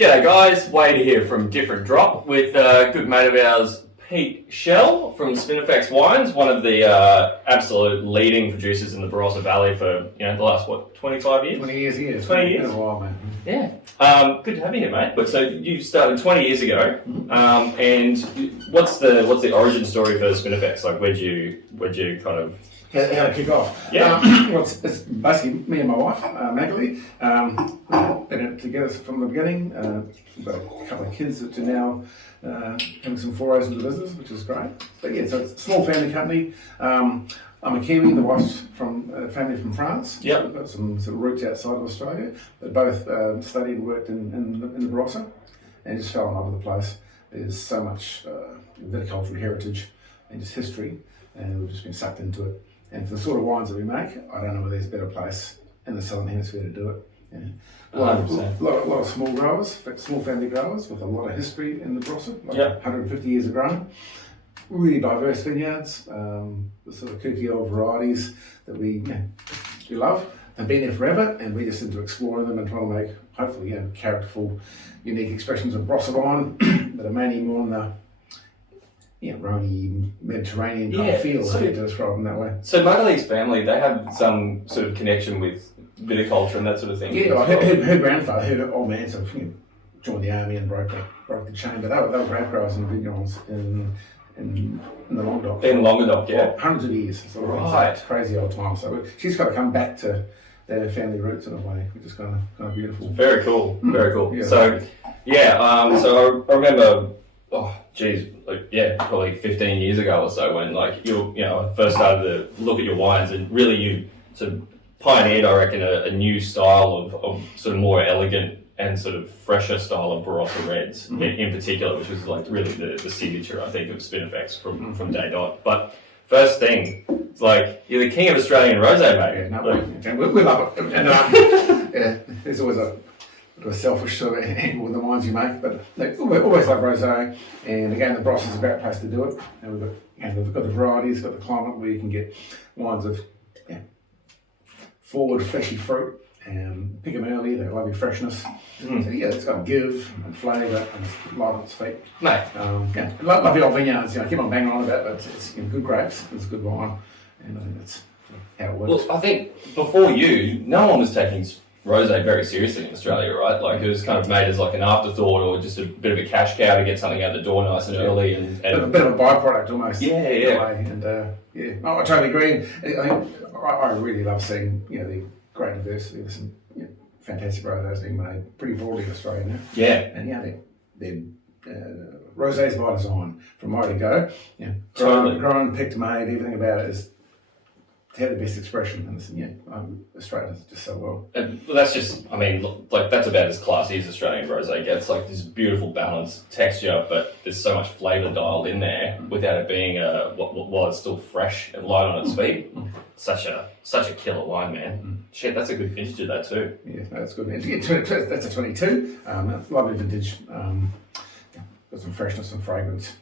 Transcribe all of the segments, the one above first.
G'day guys, Wade here from Different Drop with a good mate of ours, Pete Schell from Spinifex Wines, one of the absolute leading producers in the Barossa Valley for the last 25 years? 20 years, yeah. 20 years? Been a while, man. Yeah. Good to have you here, mate. But so you started 20 years ago, and what's the origin story for Spinifex? Like, where'd you kind of... How to kick off? Yeah. Well, it's basically me and my wife, Magali. Been together from the beginning. We've got a couple of kids that are now having some forays into business, which is great. But yeah, so it's a small family company. I'm a Kiwi, the wife's from family from France. Yep. We've got some sort of roots outside of Australia. They both studied and worked in the Barossa and just fell in love with the place. There's so much viticultural heritage and just history, and we've just been sucked into it. And for the sort of wines that we make, I don't know whether there's a better place in the Southern Hemisphere to do it. Yeah. A lot of small growers, small family growers with a lot of history in the Barossa, like 150 years of growing. Really diverse vineyards, the sort of kooky old varieties that we love. They've been there forever, and we just into exploring them and trying to make, hopefully, characterful, unique expressions of Barossa wine that are mainly more on the Rhone Mediterranean kind of feel. So, to describe them that way. So Magali's family, they have some sort of connection with viticulture and that sort of thing. Yeah, well, her grandfather, her old man, sort of joined the army and broke the chain, but they were grape growers and vineyards in the Languedoc. In Languedoc, yeah. Hundreds of years. So right. It's crazy old time. So she's got to come back to their family roots in a way, which is kind of beautiful. Very cool. Very cool. Yeah. So so I remember. Probably 15 years ago or so when I first started to look at your wines, and really you sort of pioneered, I reckon, a new style of sort of more elegant and sort of fresher style of Barossa Reds in particular, which was like really the signature, I think, of Spinifex from day dot. But first thing, it's like you're the king of Australian rosé, mate. Yeah, we love it. And there's always a selfish sort of angle with the wines you make, but we always love rosé, and again the Barossa is a great place to do it. And we've got the varieties, got the climate where you can get wines of forward fleshy fruit, and pick them early, they love your freshness. So it's got give and flavour and it's light on its feet. Mate. Love the old vineyards, keep on banging on about, but it's good grapes, it's good wine, and I think that's how it works. Well, I think before you, no one was taking rosé very seriously in Australia, right? Like it was kind of made as like an afterthought or just a bit of a cash cow to get something out the door nice and early, and a bit of a byproduct almost. Yeah. And I totally agree. I really love seeing the great diversity. There's some fantastic rosés being made pretty broadly in Australia now. Yeah, and they're rosés by design from where to go. Grown, picked, made, everything about it is to have the best expression, and Australia does just so well. And that's just, that's about as classy as Australian rosé gets. Like this beautiful balanced texture, but there's so much flavour dialed in there without it being while it's still fresh and light on its feet. Such a killer wine, man. Shit, that's a good vintage of that too. Yeah, that's good. That's a 22. Lovely vintage. Got some freshness and fragrance.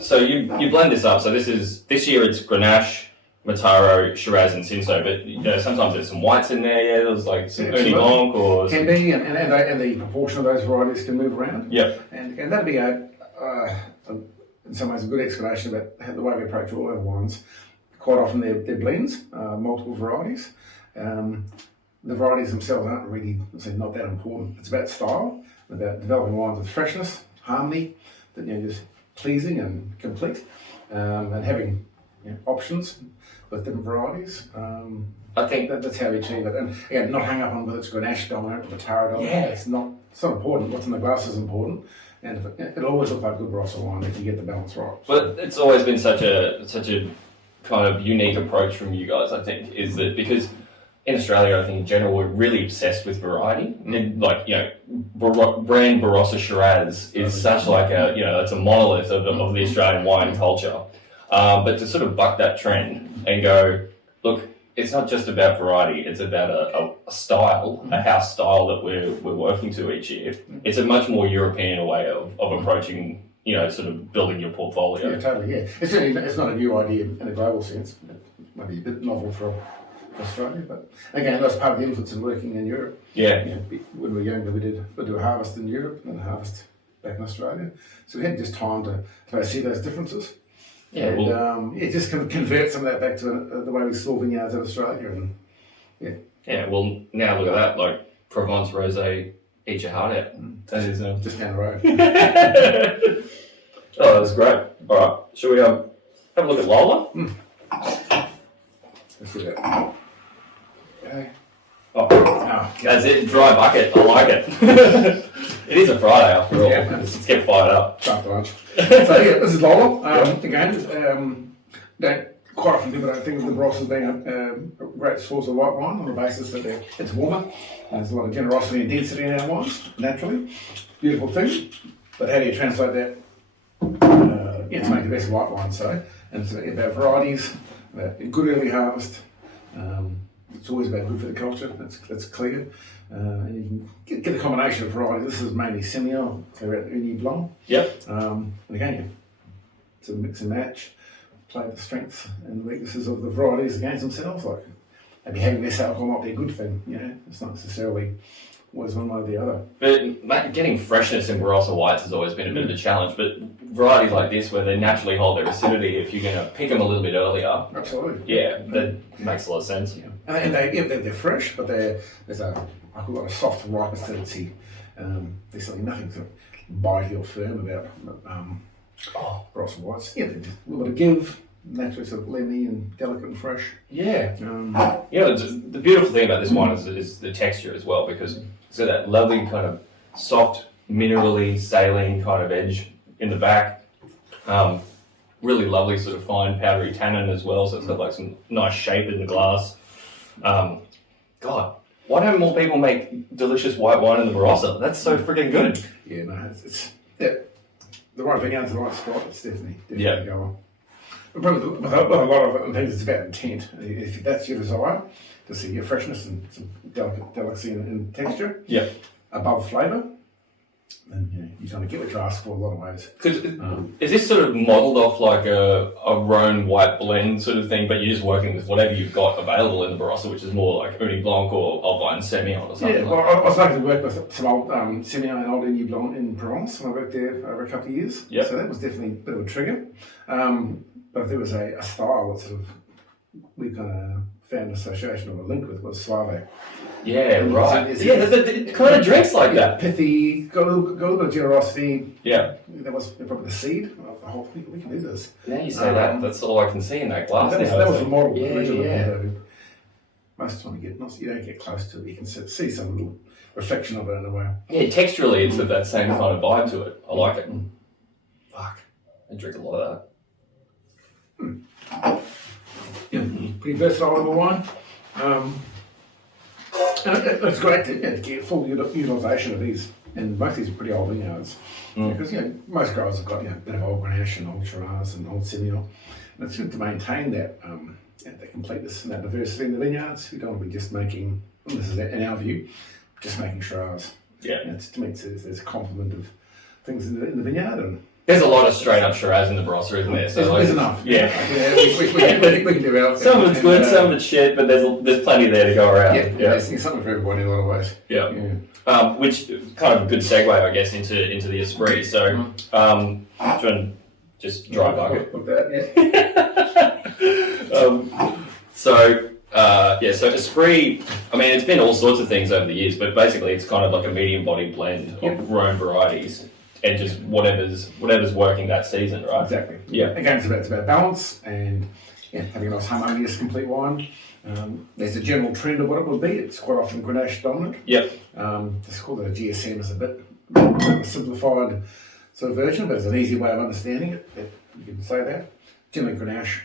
So you blend this up. So this year it's Grenache, Mataro, Shiraz, and Cinsault. But sometimes there's some whites in there. Yeah, there's like some Uni Blanc or can be, and the proportion of those varieties can move around. Yep. And that'd be in some ways a good explanation about the way we approach all our wines. Quite often they're blends, multiple varieties. The varieties themselves aren't really, not that important. It's about style, about developing wines with freshness, harmony, that just pleasing and complete, and having options with different varieties. I think that's how we achieve it. And again, not hung up on whether it's Grenache dominant or Mataro dominant. Yeah. It's not important. What's in the glass is important, and it'll always look like good Barossa wine if you get the balance right. But it's always been such a kind of unique approach from you guys. I think is that because in Australia, I think in general, we're really obsessed with variety. And brand Barossa Shiraz is such like it's a monolith of the Australian wine culture. But to sort of buck that trend and go, look, it's not just about variety, it's about a style, a house style that we're working to each year. It's a much more European way of approaching, sort of building your portfolio. Yeah, totally, yeah. It's not a new idea in a global sense. It might be a bit novel for Australia. But again, that's part of the influence of working in Europe. Yeah. You know, when we were younger, we'd do a harvest in Europe and a harvest back in Australia. So we had just time to see those differences. Yeah. And just convert some of that back to the way we saw vineyards in Australia. And yeah. Well, now look at that. Like Provence Rosé, eat your heart out. That is just down the road. Oh, that was great. All right. Shall we have a look at Lola? Let's do that. Okay. Oh, that's it. Dry bucket. I like it. It is a Friday after all. Yeah. Let's get fired up. After lunch. So yeah, this is Lola. Again, quite often people don't think of the Barossa as being a great source of white wine on the basis that it's warmer. There's a lot of generosity and density in our wines, naturally. Beautiful thing. But how do you translate that to make the best white wine? So, and it's about varieties, about good early harvest. It's always about good for the culture. That's clear. And you can get the combination of varieties. This is mainly Semillon, clear out Uni Blanc. Yep. And again, it's a mix and match. Play the strengths and weaknesses of the varieties against themselves. Like maybe having less alcohol might be a good thing. You know, it's not necessarily always one way or the other. But getting freshness in Barossa whites has always been a bit of a challenge. But varieties like this, where they naturally hold their acidity, if you're going to pick them a little bit earlier, absolutely. Yeah, that makes a lot of sense. Yeah. And they're fresh, but there's a lot of soft, ripe acidity. There's something nothing sort of bitey or firm about Barossa whites. Yeah, there's a little bit of give, naturally sort of lemony and delicate and fresh. Yeah. The beautiful thing about this wine is the texture as well, because it's got that lovely kind of soft, minerally, saline kind of edge in the back. Really lovely sort of fine powdery tannin as well, so it's got like some nice shape in the glass. God, why don't more people make delicious white wine in the Barossa? That's so freaking good. Yeah, no, it's the right vineyard's the right spot. It's definitely go on. But probably with a lot of things, it's about intent. If that's your desire, to see your freshness and some delicacy and texture, above flavour, then you're trying to get what you ask for a lot of ways. Is this sort of modelled off like a Rhone white blend sort of thing, but you're just working with whatever you've got available in the Barossa, which is more like Uni Blanc or Albine Semillon or something like that? I was lucky to work with some old Semillon and old Uni Blanc in Provence when I worked there over a couple of years. Yep. So that was definitely a bit of a trigger. But there was a style that sort of we kind of found an association or a link with was Suave. Yeah, right. It kind of drinks like that. Pithy, got a little bit of generosity. Yeah. That was probably the seed of the whole thing. We can do this. Now you say that, that's all I can see in that glass. That was the model originally. Yeah. Most of the time you don't get close to it, you can see some little reflection of it in a way. Yeah, texturally it's got that same kind of vibe to it. I like it. Fuck. I drink a lot of that. Yeah, pretty versatile little wine. And it's great to get full utilisation of these. And most of these are pretty old vineyards. Because most growers have got a bit of old Grenache and old Shiraz and old Semillon. And it's good to maintain that completeness and that diversity in the vineyards. We don't want to be just making, this is in our view, just making Shiraz. Yeah. And to me, there's a complement of things in the vineyard. And there's a lot of straight up Shiraz in the Barossa, isn't there? So there's enough. Yeah. We can do our some of it's good, some of it's shit, but there's plenty there to go around. Yeah. There's something for everybody in a lot of ways. Yeah. Which kind of a good segue, I guess, into the Esprit. So, do you want to just dry bucket? Look that, So Esprit, I mean, it's been all sorts of things over the years, but basically it's kind of like a medium-bodied blend of Rhone varieties and just whatever's working that season, right? Exactly. Yeah. Again, it's about balance and having a nice harmonious, complete wine. There's a general trend of what it would be. It's quite often Grenache dominant. Yep. Just call it a GSM as a bit of a simplified sort of version, but it's an easy way of understanding it. You can say that. Generally Grenache,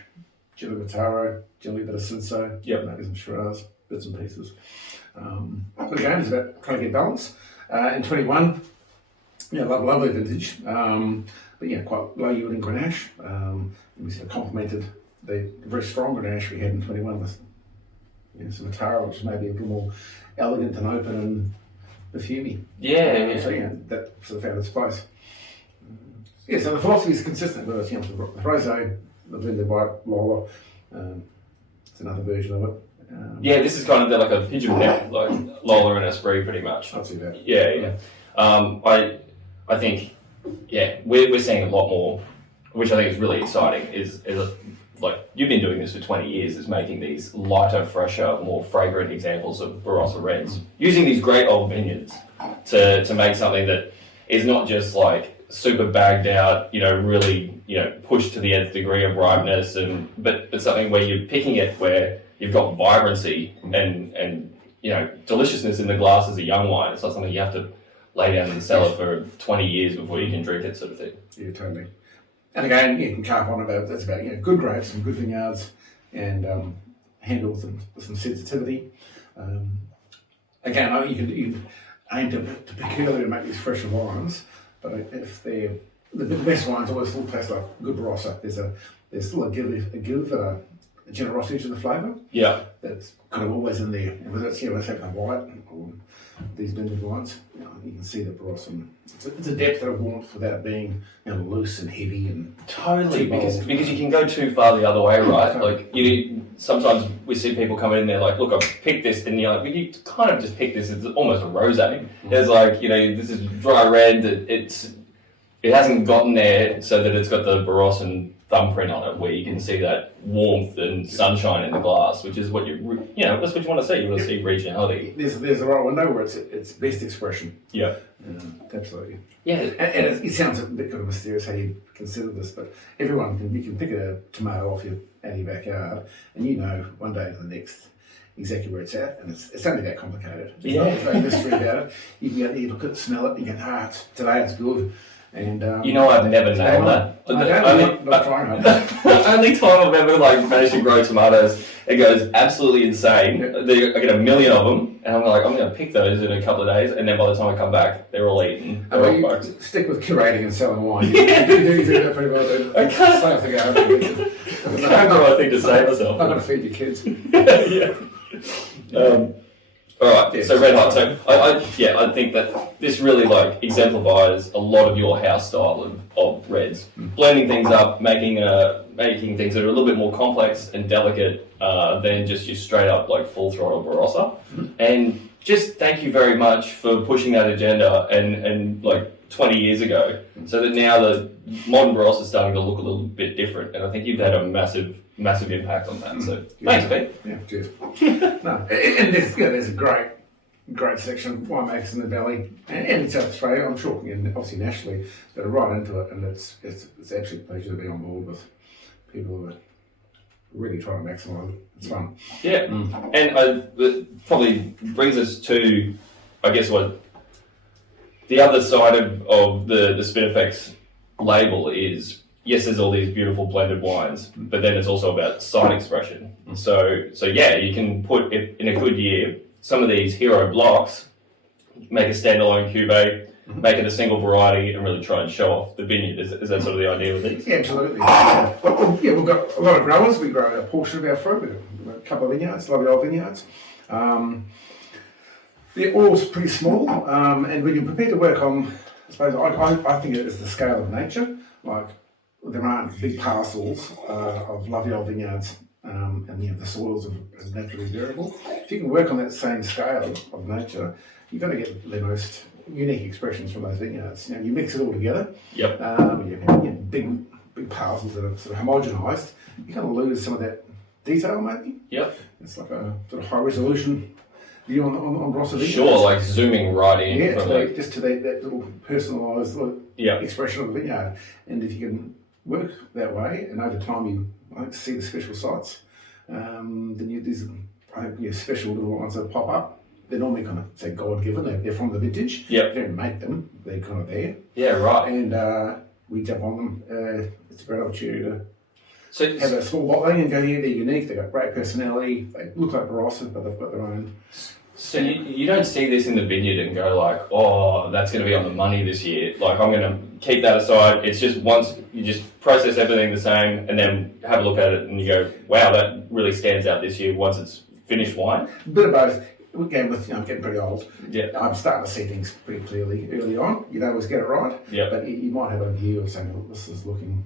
generally Mataro, generally a bit of Cinsault, maybe some Shiraz, bits and pieces. But again, it's about trying to get balance. In 21, lovely vintage, but quite low yielding Grenache. We sort of complemented the very strong Grenache we had in 21 with some Mataro, which is maybe a little more elegant and open and perfumey. So that sort of found its place. So the philosophy is consistent with the rosé, the blended white Lola. It's another version of it. Yeah, this is kind of like a pigeon pet, like Lola and Esprit, pretty much. I'd see that. Yeah. I think, we're seeing a lot more, which I think is really exciting. Is like you've been doing this for 20 years, is making these lighter, fresher, more fragrant examples of Barossa Reds, using these great old vineyards to make something that is not just like super bagged out, really, pushed to the nth degree of ripeness, but something where you're picking it where you've got vibrancy and deliciousness in the glass as a young wine. It's not something you have to lay down in the cellar for 20 years before you can drink it, sort of thing. Yeah, totally. And again, you can carp on about that's about good grapes and good vineyards and handle them with some sensitivity. Again, you aim to pick early to make these fresher wines, but if they're the best wines always still taste like good Barossa. There's still a give a generosity to the flavour. Yeah. That's kind of always in there. Whether it's what's happening white or these blended wines, you can see the Barossa. It's a depth and a warmth without being loose and heavy and totally because you can go too far the other way, right? Like sometimes we see people coming in there like, look, I've picked this, and you kind of just pick this. It's almost a rosé. There's like this is dry red. It hasn't gotten there so that it's got the Barossan thumbprint on it, where you can see that warmth and sunshine in the glass, which is what that's what you want to see. You want to see regionality. There's a right window where it's best expression. Yeah. Absolutely. Yeah. And it sounds a bit kind of mysterious how you consider this, but you can pick a tomato off out of your backyard, and one day to the next exactly where it's at, and it's only that complicated. There's no mystery about it. You can you look at it, smell it, and you go, today it's good. And I've never nailed that. Only time I've ever managed to grow tomatoes, it goes absolutely insane. I get a million of them, and I'm like, I'm going to pick those in a couple of days, and then by the time I come back, they're all eaten. You stick with curating and selling wine. You do that pretty well. I can't stay off the garden. I can't do anything to save myself. I'm going to feed your kids. Yeah. All right, so red hot. So I think that this really exemplifies a lot of your house style of reds, blending things up, making things that are a little bit more complex and delicate than just your straight up full throttle Barossa. And just thank you very much for pushing that agenda and 20 years ago, so that now the modern Barossa is starting to look a little bit different. And I think you've had a massive impact on that. So thanks, Pete. Yeah, cheers. And there's a great section of winemakers in the valley and in South Australia, I'm sure, and obviously nationally, that are right into it, and it's absolutely a pleasure to be on board with people who are really trying to maximise it. It's fun. Yeah, and it probably brings us to, I guess, what the other side of the Spinifex label is. Yes, there's all these beautiful blended wines, but then it's also about site expression. So you can put it in a good year, some of these hero blocks, make a standalone cuvee, make it a single variety, and really try and show off the vineyard. Is that sort of the idea with these? Yeah, absolutely. We've got a lot of growers. We grow a portion of our fruit. We've got a couple of vineyards, lovely old vineyards. They're all pretty small, and when you're prepared to work on, I suppose, I think it is the scale of nature. There aren't big parcels of lovely old vineyards, and the soils are naturally variable. If you can work on that same scale of nature, you're going to get the most unique expressions from those vineyards. You mix it all together. Yep. You have big parcels that are sort of homogenised. You kind of lose some of that detail, maybe. Yep. It's like a sort of high resolution view on Barossa vineyards. Sure, zooming right in. Yeah, just to that little personalised expression of the vineyard. And if you can work that way, and over time you see the special sites, then these special little ones that pop up. They're normally kind of, say, God-given. They're from the vintage. Yep. They don't make them. They're kind of there. Yeah, right. And we jump on them. It's a great opportunity to have a small bottling and go, they're unique. They've got great personality. They look like Barossa, but they've got their own. So you don't see this in the vineyard and go oh, that's going to be on the money this year. I'm going to keep that aside. It's just once you just process everything the same and then have a look at it and you go, wow, that really stands out this year once it's finished wine. A bit of both. Again, I'm getting pretty old. Yeah. I'm starting to see things pretty clearly early on. You don't always get it right. Yeah. But you might have a view of saying, this is looking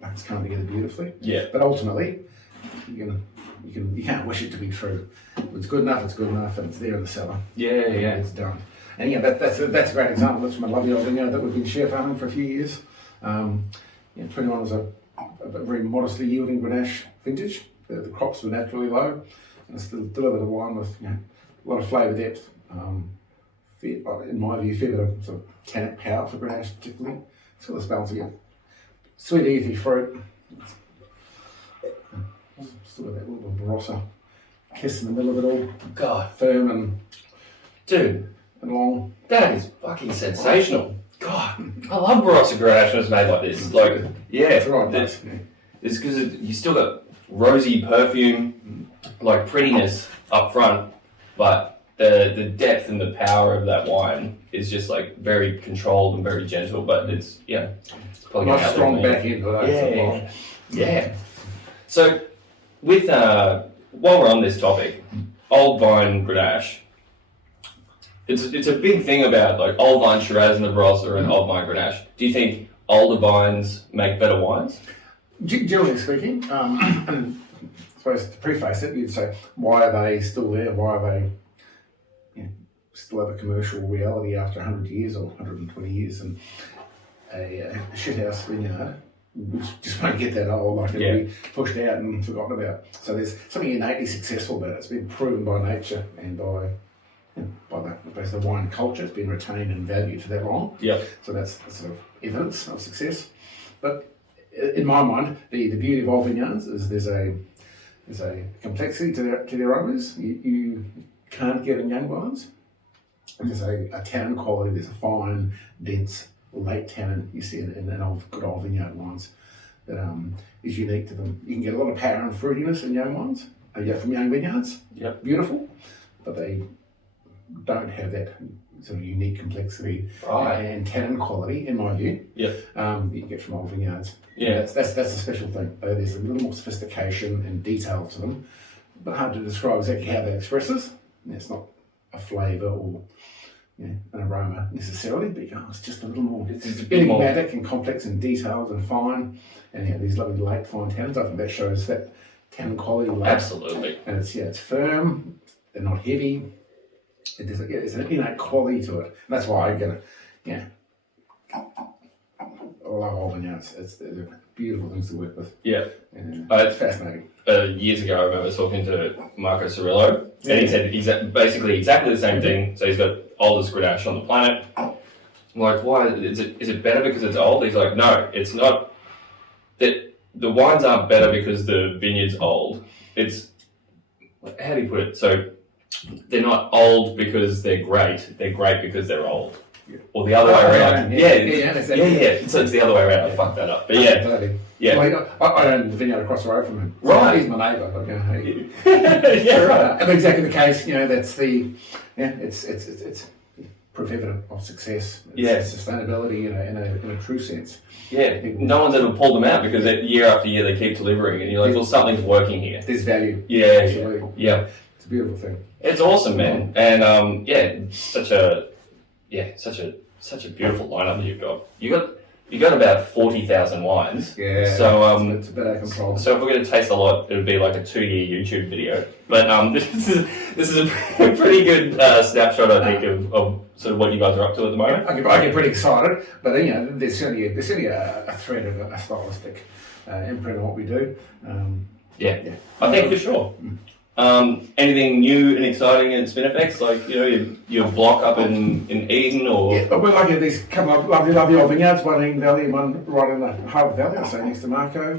like it's coming together beautifully. Yeah. But ultimately, you can you can't wish it to be true. If it's good enough, and it's there in the cellar. Yeah. It's done. And that's a great example. That's from a lovely old vineyard that we've been share farming for a few years. 21 was a very modestly yielding Grenache vintage. The crops were naturally low, and it still delivered a wine with a lot of flavour depth. In my view, fair bit of sort of tannic power for Grenache particularly. It's got this balance again. Sweet, earthy fruit. Still got that little Barossa kiss in the middle of it all. God, Firm and dude, long. that is fucking sensational. God, I love Barossa Grenache when it's made like this. Like, That's right. It's because you still got rosy perfume, like prettiness up front, but the depth and the power of that wine is just like very controlled and very gentle. But it's probably nice strong back end. Yeah. So, with while we're on this topic, old vine Grenache. It's a big thing about like old vine Shiraz and the Barossa and old vine Grenache. Do you think older vines make better wines? Generally speaking, and I suppose to preface it, you'd say, why are they still there? Why are they still have a commercial reality after 100 years or 120 years? And a shithouse vineyard just won't get that old, like it'll be pushed out and forgotten about. So there's something innately successful about it. It's been proven by nature and by the wine culture. It's been retained and valued for that long. So that's sort of evidence of success. But in my mind, the beauty of old vineyards is there's a complexity to their aromas you can't get in young vines. There's a tannin quality. There's a fine, dense, late tannin you see in good old vineyard wines that is unique to them. You can get a lot of power and fruitiness in young wines. From young vineyards. Beautiful, but they don't have that sort of unique complexity and tannin quality, in my view. That you get from old vineyards. That's a special thing. There's a little more sophistication and detail to them, but hard to describe exactly how that expresses. It's not a flavour or an aroma necessarily, but it's just a little more enigmatic and complex and detailed and fine. And these lovely late fine tannins. I think that shows that tannin quality. Absolutely. And it's firm. They're not heavy. There's an innate quality to it. And that's why I get it. I love old vineyards. They're beautiful things to work with. It's fascinating. Years ago, I remember talking to Marco Cirillo, and he said basically exactly the same thing. So he's got oldest Grenache on the planet. I'm like, why? Is it better because it's old? He's like, no, it's not. That the wines aren't better because the vineyard's old. It's, how do you put it? So they're not old because they're great. They're great because they're old. Or the other way around. So it's the other way around. I fucked that up. But totally. Well, I own the vineyard across the road from him. Right. He's my neighbour. Right. And exactly the case. That's it's proof evident of success. It's sustainability in a true sense. No one's ever pulled them out because year after year they keep delivering, and you're like, well, something's working here. There's value. Absolutely. It's a beautiful thing. It's awesome, man, and such a beautiful lineup that you've got. You got about 40,000 wines. So it's a bit out of control. So if we're going to taste a lot, it would be like a 2-year YouTube video. But this is a pretty good snapshot, I think, of sort of what you guys are up to at the moment. I get pretty excited, but there's certainly a thread of a stylistic imprint on what we do. I think for sure. Anything new and exciting in Spinifex? Like, your block up in Eden, or? But we're lucky at these couple of lovely old vineyards, one in Eden Valley and one right in the heart of the valley, so next to Marco.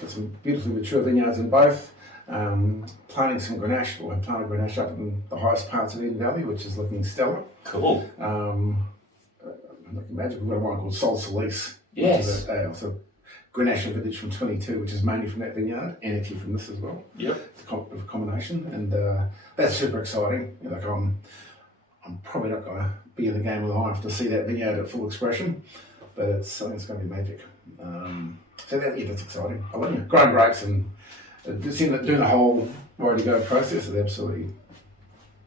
Got some beautifully mature vineyards in both. Planting some Grenache, or planted Grenache up in the highest parts of Eden Valley, which is looking stellar. Cool. Looking magic. We've got one called Sol Solis. Yes. Which is a Grenache vintage from 22, which is mainly from that vineyard, and actually from this as well. It's a combination, and that's super exciting. I'm probably not going to be in the game long enough to see that vineyard at full expression, but I think it's going to be magic. So that's exciting. I love growing grapes and doing the whole road to go process is absolutely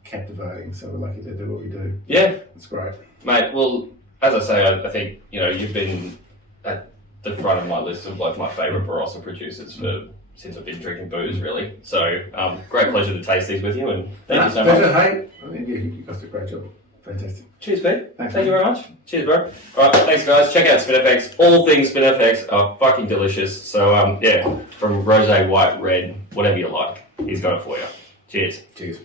captivating. So we're lucky to do what we do. It's great, mate. Well, as I say, I think you've been at the front of my list of like my favourite Barossa producers for since I've been drinking booze, really. So, great pleasure to taste these with you, and thank you so much. Pleasure, hey. I mean, you guys did a great job. Fantastic. Cheers, Pete. Thanks, Thank you very much. Cheers, bro. All right, thanks, guys. Check out Spinifex. All things Spinifex are fucking delicious. So, yeah, from rosé, white, red, whatever you like, he's got it for you. Cheers. Cheers.